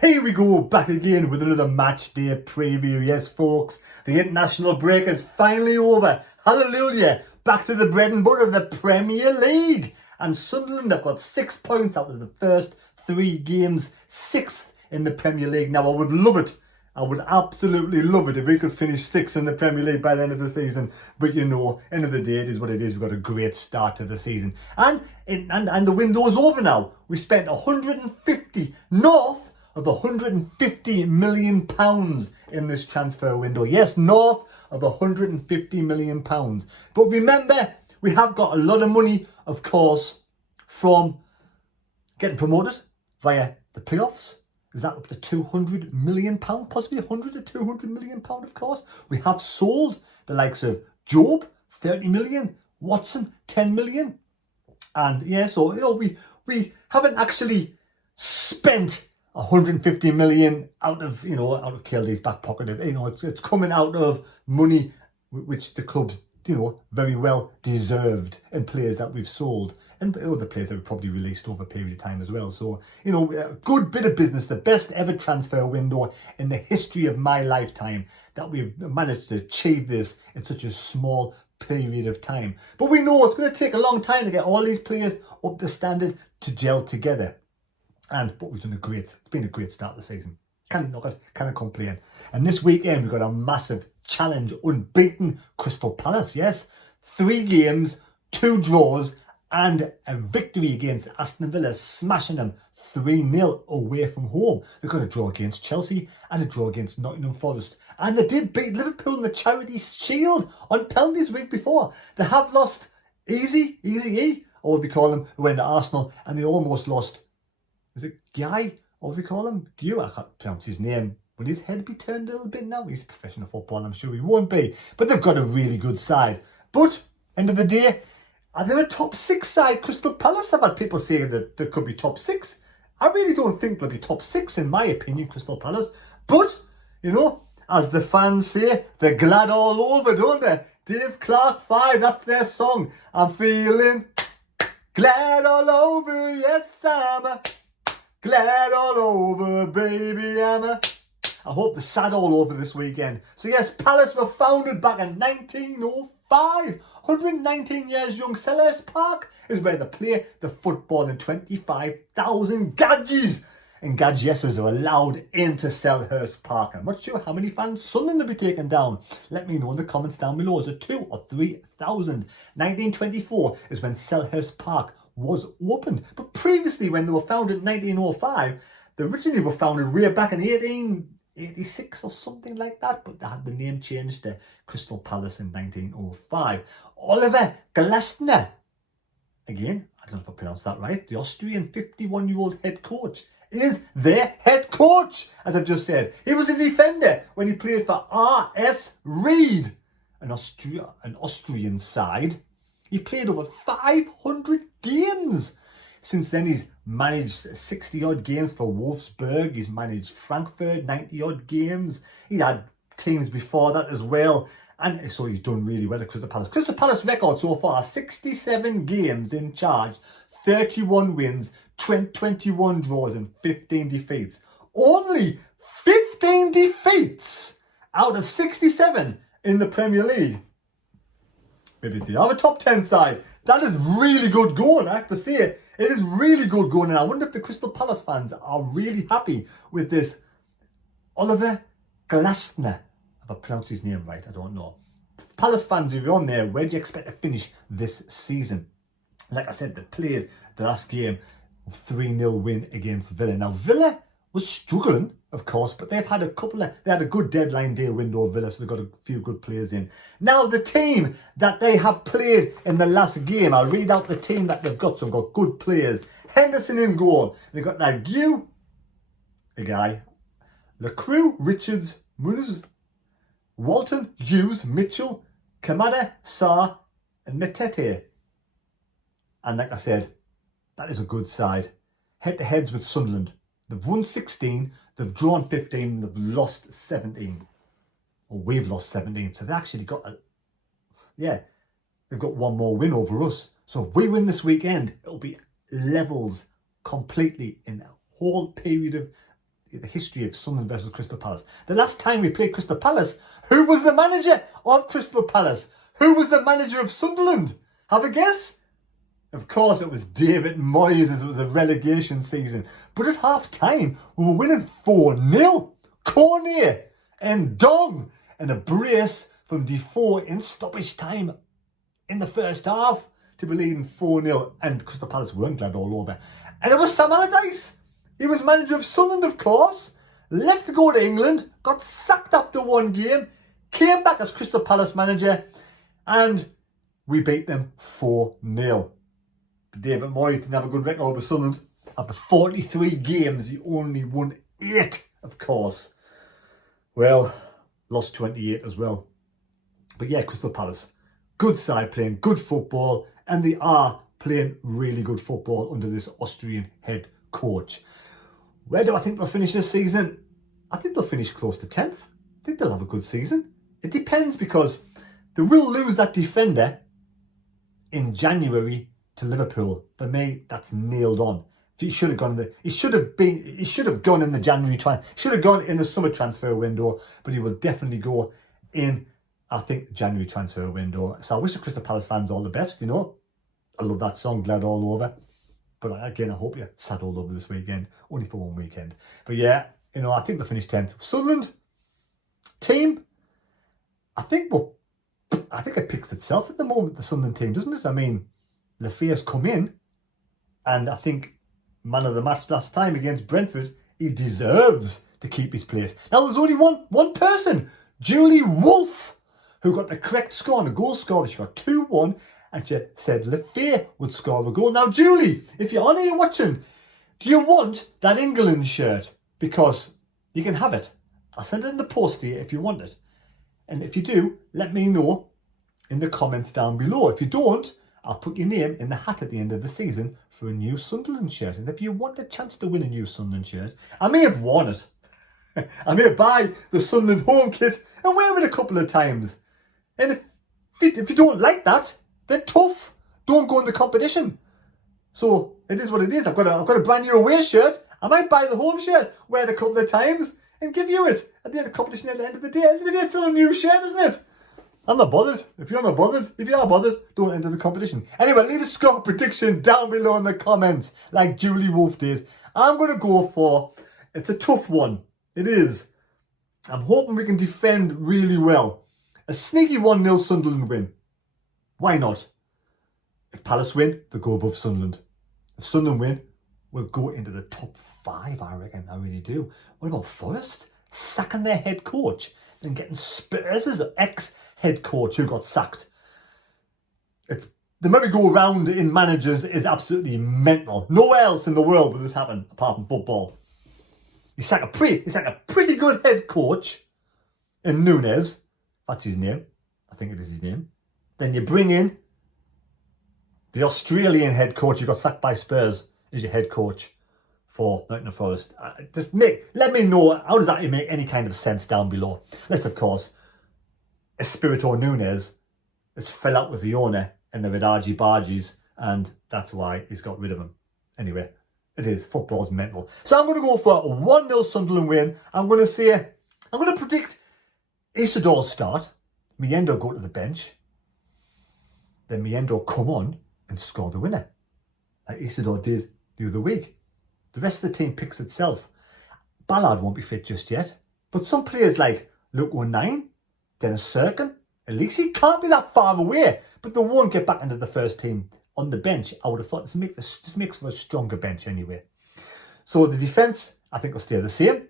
Here we go, back again with another match day preview. Yes, folks, the international break is finally over. Hallelujah. Back to the bread and butter of the Premier League. And Sunderland have got 6 points out of the first 3 games, 6th in the Premier League. Now, I would love it. I would absolutely love it if we could finish 6th in the Premier League by the end of the season. But you know, end of the day, it is what it is. We've got a great start to the season. And the window's over now. We spent 150 north of £150 million in this transfer window. Yes, north of £150 million. But remember, we have got a lot of money, of course, from getting promoted via the playoffs. Is that up to £200 million? Possibly 100 to £200 million, of course. We have sold the likes of Job, 30 million, Watson, 10 million. And yeah, so, you know, we haven't actually spent 150 million out of KLD's back pocket. You know, it's coming out of money which the club's, you know, very well deserved, and players that we've sold and other players that we've probably released over a period of time as well. So, you know, a good bit of business, the best ever transfer window in the history of my lifetime, that we've managed to achieve this in such a small period of time. But we know it's going to take a long time to get all these players up to standard to gel together. But we've done it's been a great start of the season. Can't complain. And this weekend we've got a massive challenge, unbeaten Crystal Palace, yes. 3 games, 2 draws and a victory against Aston Villa, smashing them 3-0 away from home. They've got a draw against Chelsea and a draw against Nottingham Forest. And they did beat Liverpool in the Charity Shield on penalties the week before. They have lost Easy, or what we call them, who went to Arsenal, and they almost lost, is it Guy? Or what do we call him? Guy, I can't pronounce his name. Will his head be turned a little bit now? He's a professional footballer, I'm sure he won't be. But they've got a really good side. But, end of the day, are they a top 6 side? Crystal Palace, I've had people saying that they could be top 6. I really don't think they'll be top 6, in my opinion, Crystal Palace. But, you know, as the fans say, they're glad all over, don't they? Dave Clark 5, that's their song. I'm feeling glad all over, yes, I'm glad all over, baby, I hope they're sad all over this weekend. So yes, Palace were founded back in 1905. 119 years young. Selhurst Park is where they play the football, and 25,000 gadgies and gadgesses are allowed into Selhurst Park. I'm not sure how many fans Sunderland will be taking down. Let me know in the comments down below. Is it 2,000 or 3,000? 1924 is when Selhurst Park was opened. But previously, when they were founded in 1905, they originally were founded way back in 1886 or something like that, but they had the name changed to Crystal Palace in 1905. Oliver Glasner, again, I don't know if I pronounced that right, the Austrian 51-year-old head coach, is their head coach, as I've just said. He was a defender when he played for RS Reed, an Austrian side. He played over 500 games. Since then, he's managed 60-odd games for Wolfsburg. He's managed Frankfurt, 90-odd games. He had teams before that as well. And so he's done really well at Crystal Palace. Crystal Palace record so far, 67 games in charge, 31 wins, 21 draws and 15 defeats. Only 15 defeats out of 67 in the Premier League. Maybe it's the other top 10 side. That is really good going, I have to say it. It is really good going, and I wonder if the Crystal Palace fans are really happy with this Oliver Glasner. If I pronounced his name right, I don't know. Palace fans, if you're on there, where do you expect to finish this season? Like I said, they played the last game, 3-0 win against Villa. Now, Villa was struggling, of course, but they've had they had a good deadline day window of Villa, so they've got a few good players in. Now, the team that they have played in the last game, I'll read out the team that they've got. So they've got good players. Henderson in goal. They've got Nagu, a guy, Lacroix, Richards, Muniz, Walton, Hughes, Mitchell, Kamada, Sarr, and Metete. And like I said, that is a good side. Head-to-heads with Sunderland. They've won 16, they've drawn 15, and they've lost 17. Or we've lost 17. So they've actually got they've got one more win over us. So if we win this weekend, it'll be levels completely in the whole period of the history of Sunderland versus Crystal Palace. The last time we played Crystal Palace, who was the manager of Crystal Palace? Who was the manager of Sunderland? Have a guess? Of course, it was David Moyes, as it was a relegation season. But at half-time, we were winning 4-0. Cornier and Dong, and a brace from Defoe in stoppage time in the first half to be leading 4-0. And Crystal Palace weren't glad all over. And it was Sam Allardyce. He was manager of Sunderland, of course. Left to go to England, got sacked after one game, came back as Crystal Palace manager, and we beat them 4-0. David Moyes didn't have a good record with Sunderland. After 43 games, he only won 8, of course. Well, lost 28 as well. But yeah, Crystal Palace, good side playing good football, and they are playing really good football under this Austrian head coach. Where do I think they'll finish this season? I think they'll finish close to 10th. I think they'll have a good season. It depends, because they will lose that defender in January to Liverpool. For me, that's nailed on. He should have gone in the January should have gone in the summer transfer window, but he will definitely go in, I think, January transfer window. So I wish the Crystal Palace fans all the best, you know. I love that song, Glad All Over. But again, I hope you're sad all over this weekend, only for one weekend. But yeah, you know, I think they'll finish 10th. Sunderland team, I think it picks itself at the moment, the Sunderland team, doesn't it? I mean, Lafayette's come in, and I think man of the match last time against Brentford, he deserves to keep his place. Now, there's only one person, Julie Wolfe, who got the correct score on the goal scorer. She got 2-1, and she said Lafayette would score a goal. Now, Julie, if you're on here watching, do you want that England shirt? Because you can have it. I'll send it in the post to you if you want it. And if you do, let me know in the comments down below. If you don't, I'll put your name in the hat at the end of the season for a new Sunderland shirt. And if you want a chance to win a new Sunderland shirt, I may have worn it. I may buy the Sunderland home kit and wear it a couple of times. And if you don't like that, then tough. Don't go in the competition. So it is what it is. I've got a brand new away shirt. I might buy the home shirt, wear it a couple of times, and give you it at the end of the competition. At the end of the day, it's still a new shirt, isn't it? I'm not bothered. If you're not bothered, if you are bothered, don't enter the competition. Anyway, leave a score prediction down below in the comments, like Julie Wolfe did. I'm going to go for, it's a tough one. It is. I'm hoping we can defend really well. A sneaky 1-0 Sunderland win. Why not? If Palace win, they'll go above Sunderland. If Sunderland win, we'll go into the top 5, I reckon. I really do. What about Forest? Sacking their head coach and getting Spurs' ex-head coach who got sacked. The merry-go-round in managers is absolutely mental. Nowhere else in the world will this happen apart from football. You sack a pretty good head coach in Nunes. That's his name. I think it is his name. Then you bring in the Australian head coach who got sacked by Spurs as your head coach for Nottingham Forest. Let me know, how does that make any kind of sense down below? Let's, of course, Espirito Nunes has fell out with the owner and they're at argy-bargies, and that's why he's got rid of him. Anyway, it is. Football's mental. So I'm going to go for a 1-0 Sunderland win. I'm going to predict Isidore start, Miendo go to the bench, then Miendo come on and score the winner, like Isidore did the other week. The rest of the team picks itself. Ballard won't be fit just yet, but some players like Luke 19, Dennis Serkin, Elise can't be that far away, but they won't get back into the first team on the bench. I would have thought this makes for a stronger bench anyway. So the defence, I think, will stay the same.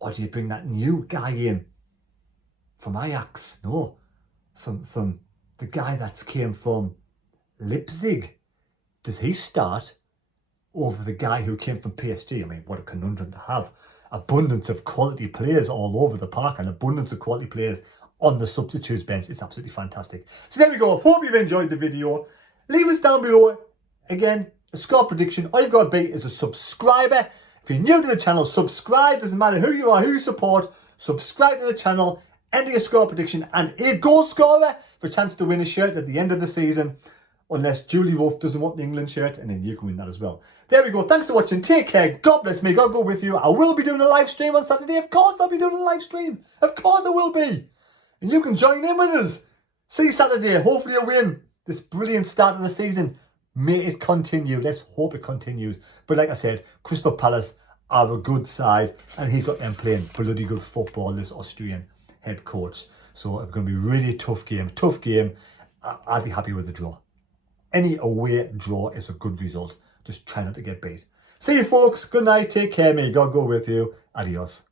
Or do you bring that new guy in from Ajax? No, from the guy that came from Leipzig. Does he start over the guy who came from PSG? I mean, what a conundrum to have. Abundance of quality players all over the park and abundance of quality players on the substitutes bench. It's absolutely fantastic. So there we go. Hope you've enjoyed the video. Leave us down below, again, a score prediction. All you've got to be is a subscriber. If you're new to the channel, subscribe. Doesn't matter who you are, who you support. Subscribe to the channel, enter your score prediction and a goal scorer for a chance to win a shirt at the end of the season. unless Julie Wolf doesn't want the England shirt, and then you can win that as well. There we go. Thanks for watching. Take care. God bless me. God go with you. I will be doing a live stream on Saturday. Of course I'll be doing a live stream. Of course I will be. And you can join in with us. See you Saturday. Hopefully a win. This brilliant start of the season. May it continue. Let's hope it continues. But like I said, Crystal Palace are a good side, and he's got them playing bloody good football, this Austrian head coach. So it's going to be a really tough game. Tough game. I'd be happy with the draw. Any away draw is a good result. Just try not to get beat. See you folks. Good night. Take care. May God go with you. Adios.